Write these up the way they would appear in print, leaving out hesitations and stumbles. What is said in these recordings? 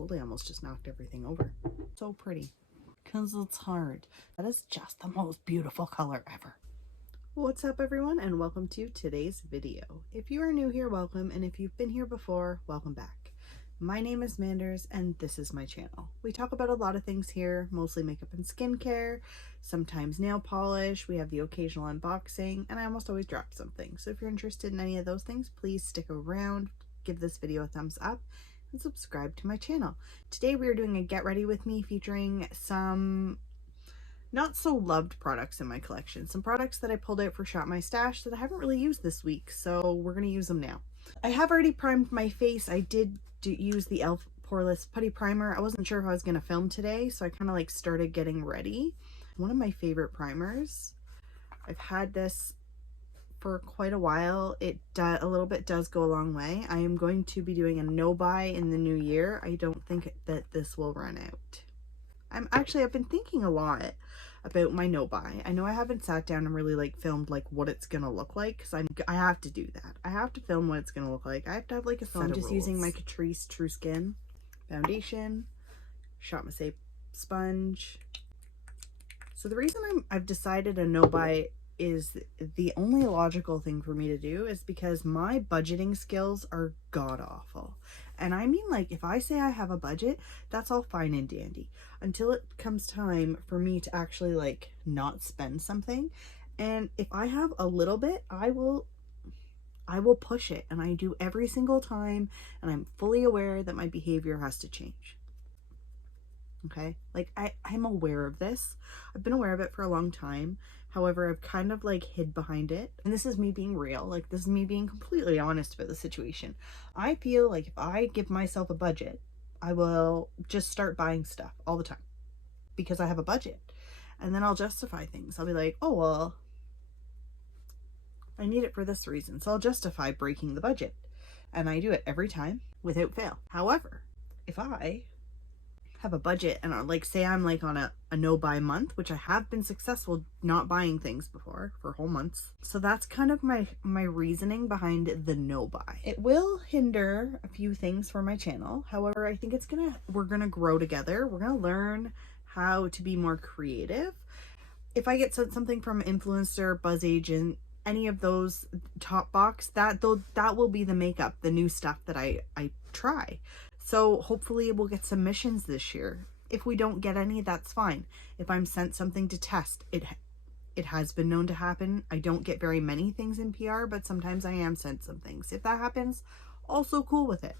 totally almost just knocked everything over. So pretty. Because it's hard. That is just the most beautiful color ever. What's up everyone, and welcome to today's video. If you are new here, welcome, and if you've been here before, welcome back. My name is Manders and this is my channel. We talk about a lot of things here, mostly makeup and skincare, sometimes nail polish, we have the occasional unboxing, and I almost always drop something. So if you're interested in any of those things, please stick around, give this video a thumbs up, and subscribe to my channel. Today we are doing a get ready with me featuring some not so loved products in my collection. Some products that I pulled out for Shop My Stash that I haven't really used this week, so we're going to use them now. I have already primed my face. I did use the e.l.f. Poreless Putty Primer. I wasn't sure if I was going to film today, so I kind of like started getting ready. One of my favorite primers. I've had this for quite a while. It a little bit does go a long way. I am going to be doing a no-buy in the new year. I don't think that this will run out. I've been thinking a lot about my no-buy. I know I haven't sat down and really like filmed like what it's gonna look like, because I have to do that. I have to film what it's gonna look like. I have to have like a set of rules. I'm just using my Catrice True Skin foundation, Shop My Safe sponge. So the reason I've decided a no-buy is the only logical thing for me to do is because my budgeting skills are god-awful. And I mean, like, if I say I have a budget, that's all fine and dandy until it comes time for me to actually like not spend something. And if I have a little bit, I will push it, and I do every single time, and I'm fully aware that my behavior has to change. Okay, like I'm aware of this. I've been aware of it for a long time. However, I've kind of like hid behind it. And this is me being real. Like, this is me being completely honest about the situation. I feel like if I give myself a budget, I will just start buying stuff all the time because I have a budget. And then I'll justify things. I'll be like, oh, well, I need it for this reason. So I'll justify breaking the budget. And I do it every time without fail. However, if I have a budget and like say I'm like on a no-buy month, which I have been successful not buying things before for whole months. So that's kind of my reasoning behind the no-buy. It will hinder a few things for my channel. However, I think we're gonna grow together. We're gonna learn how to be more creative. If I get something from influencer, buzz agent, any of those top box, that will be the makeup, the new stuff that I try. So hopefully we'll get some missions this year. If we don't get any, that's fine. If I'm sent something to test, it has been known to happen. I don't get very many things in PR, but sometimes I am sent some things. If that happens, also cool with it.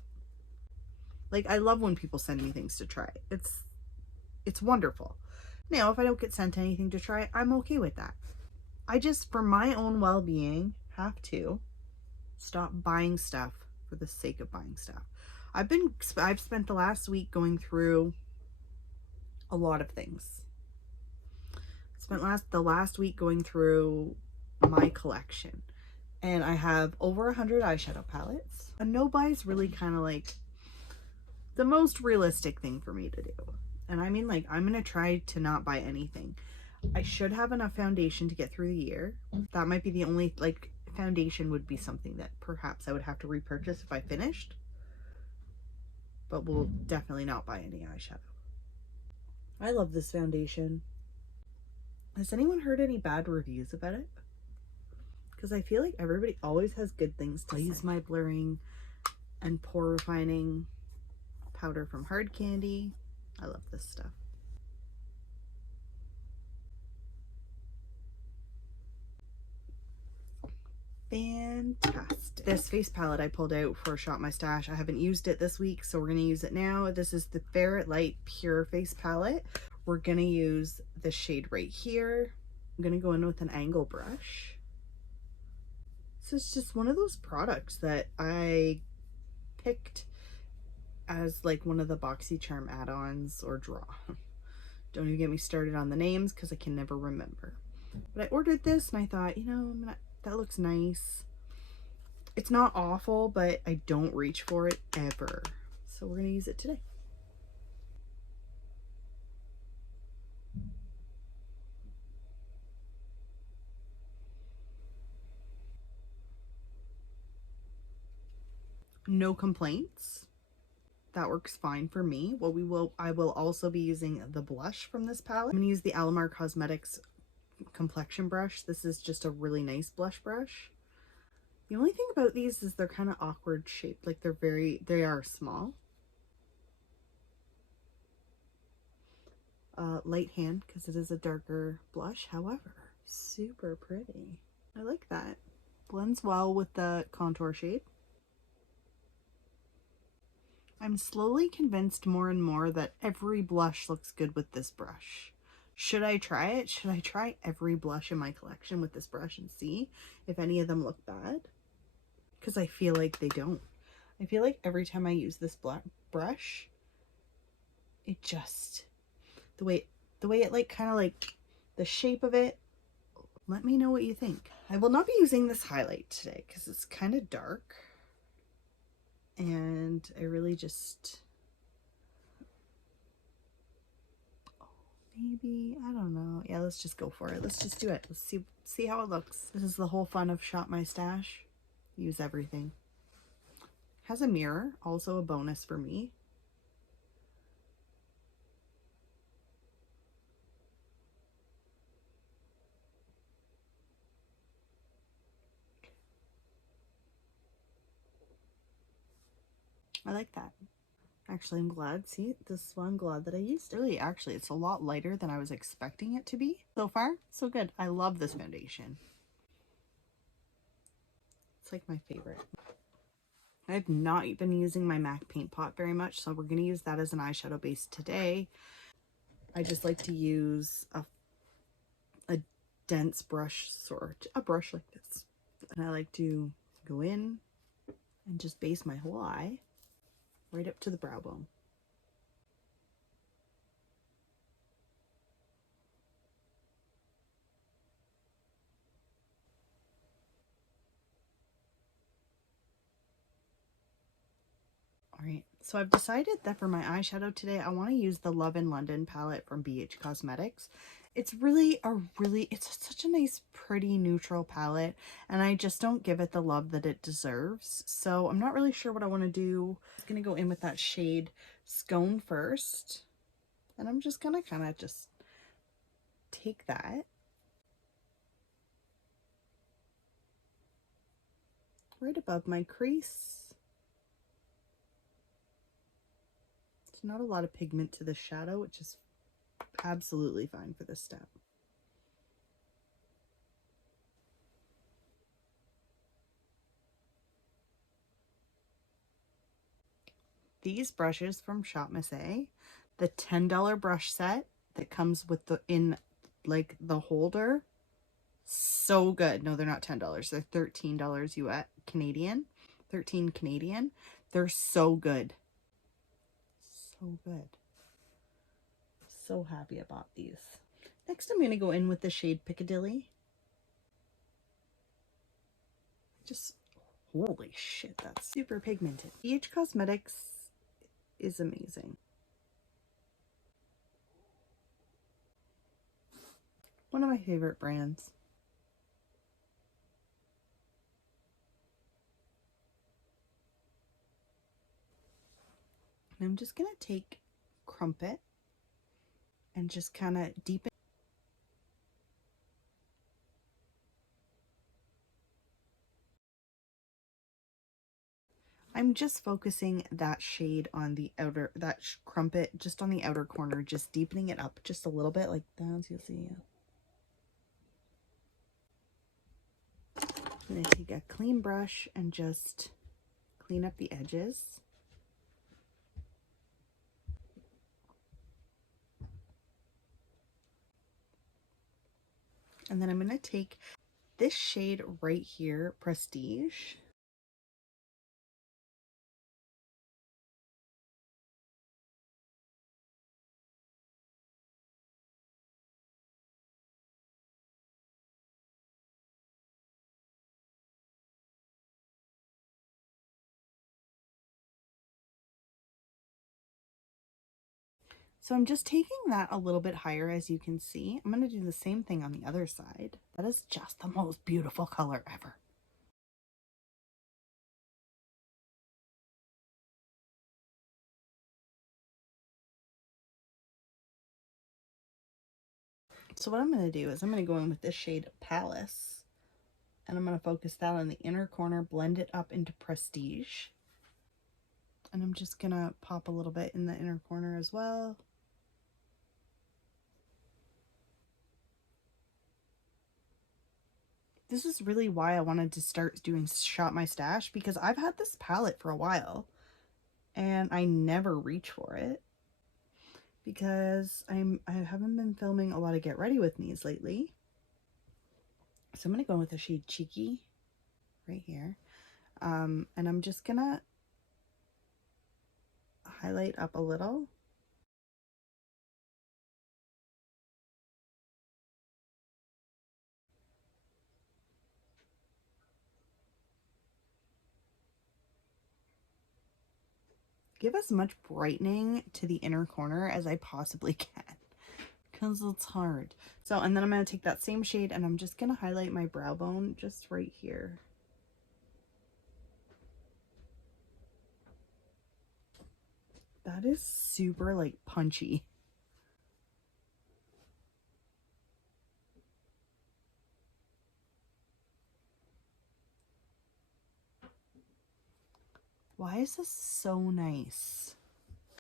Like, I love when people send me things to try. It's wonderful. Now, if I don't get sent anything to try, I'm okay with that. I just, for my own well-being, have to stop buying stuff for the sake of buying stuff. I've spent the last week going through a lot of things. Spent the last week going through my collection, and I have over 100 eyeshadow palettes. A no-buy is really kind of like the most realistic thing for me to do. And I mean, like, I'm gonna try to not buy anything. I should have enough foundation to get through the year. That might be the only, like, foundation would be something that perhaps I would have to repurchase if I finished. But we'll definitely not buy any eyeshadow. I love this foundation. Has anyone heard any bad reviews about it? Because I feel like everybody always has good things to say. I use my blurring and pore refining powder from Hard Candy. I love this stuff. Fantastic. This face palette I pulled out for Shop My Stash. I haven't used it this week, so we're going to use it now. This is the Ferret Light Pure Face Palette. We're going to use the shade right here. I'm going to go in with an angle brush. So it's just one of those products that I picked as like one of the BoxyCharm add-ons or draw. Don't even get me started on the names because I can never remember. But I ordered this and I thought, you know, that looks nice. It's not awful, but I don't reach for it ever. So we're going to use it today. No complaints. that works fine for me. I will also be using the blush from this palette. I'm going to use the Alamar Cosmetics complexion brush. This is just a really nice blush brush. The only thing about these is they're kind of awkward shaped, like they are small. Light hand because it is a darker blush, however, super pretty. I like that. Blends well with the contour shade. I'm slowly convinced more and more that every blush looks good with this brush. Should I try it? Should I try every blush in my collection with this brush and see if any of them look bad? Because I feel like they don't. I feel like every time I use this brush, it just, the way it like kind of like the shape of it, let me know what you think. I will not be using this highlight today because it's kind of dark. And I really just, maybe, I don't know. Yeah, let's just go for it. Let's just do it. Let's see how it looks. This is the whole fun of Shop My Stash. Use everything. Has a mirror, also a bonus for me. I like that. Actually, I'm glad. See, this is why I'm glad that I used it. Really, actually, it's a lot lighter than I was expecting it to be. So far, so good. I love this foundation. It's like my favorite. I've not been using my MAC paint pot very much, so we're going to use that as an eyeshadow base today. I just like to use a dense brush, a brush like this. And I like to go in and just base my whole eye right up to the brow bone. All right, so I've decided that for my eyeshadow today, I want to use the Love in London palette from BH Cosmetics. It's it's such a nice, pretty, neutral palette, and I just don't give it the love that it deserves. So I'm not really sure what I want to do. I'm going to go in with that shade Scone first, and I'm just going to kind of just take that right above my crease. There's not a lot of pigment to the shadow, which is absolutely fine for this step. These brushes from Shop Mascara, the $10 brush set that comes with the holder, so good. No, they're not $10. They're $13 US Canadian. 13 Canadian. They're so good. So good. So happy I bought these. Next, I'm going to go in with the shade Piccadilly. Just, holy shit, that's super pigmented. BH Cosmetics is amazing. One of my favorite brands. And I'm just going to take Crumpet and just kind of deepen. I'm just focusing that shade on the outer, Crumpet just on the outer corner, just deepening it up just a little bit like that, as you'll see. I'm going to take a clean brush and just clean up the edges. And then I'm going to take this shade right here, Prestige. So I'm just taking that a little bit higher, as you can see. I'm going to do the same thing on the other side. That is just the most beautiful color ever. So what I'm going to do is I'm going to go in with this shade Poreless, and I'm going to focus that on the inner corner, blend it up into Prestige. And I'm just going to pop a little bit in the inner corner as well. This is really why I wanted to start doing Shop My Stash, because I've had this palette for a while and I never reach for it because I haven't been filming a lot of Get Ready With Me's lately. So I'm going to go with the shade Cheeky right here. And I'm just going to highlight up a little. Give as much brightening to the inner corner as I possibly can, because it's hard. So, and then I'm going to take that same shade and I'm just going to highlight my brow bone just right here. That is super like punchy. Why is this so nice?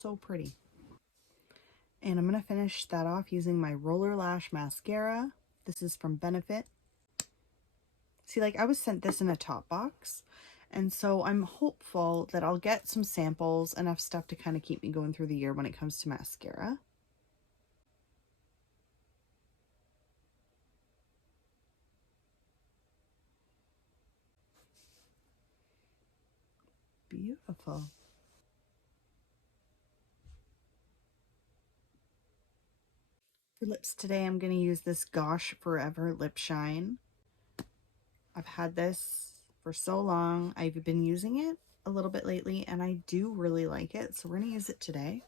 So pretty. And I'm going to finish that off using my Roller Lash Mascara. This is from Benefit. See, like I was sent this in a top box. And so I'm hopeful that I'll get some samples, enough stuff to kind of keep me going through the year when it comes to mascara. Beautiful. For lips today, I'm going to use this Gosh Forever Lip Shine. I've had this for so long. I've been using it a little bit lately, and I do really like it. So we're going to use it today.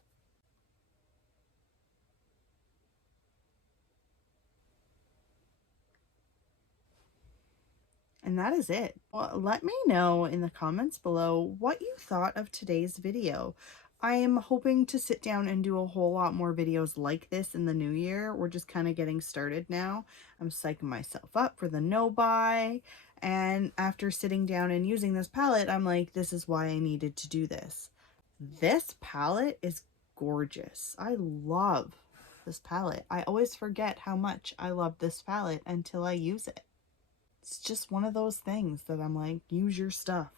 And that is it. Well, let me know in the comments below what you thought of today's video. I am hoping to sit down and do a whole lot more videos like this in the new year. We're just kind of getting started now. I'm psyching myself up for the no buy. And after sitting down and using this palette, I'm like, this is why I needed to do this. This palette is gorgeous. I love this palette. I always forget how much I love this palette until I use it. It's just one of those things that I'm like, use your stuff.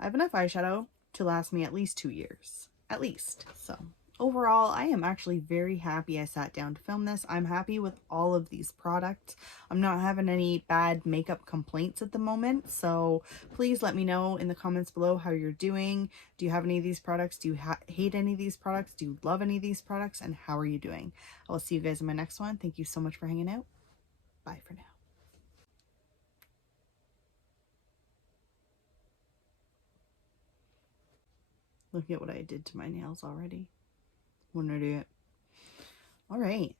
I have enough eyeshadow to last me at least 2 years. At least. So overall, I am actually very happy I sat down to film this. I'm happy with all of these products. I'm not having any bad makeup complaints at the moment. So please let me know in the comments below how you're doing. Do you have any of these products? Do you hate any of these products? Do you love any of these products? And how are you doing? I will see you guys in my next one. Thank you so much for hanging out. Bye for now. Look at what I did to my nails already. What an idiot. All right.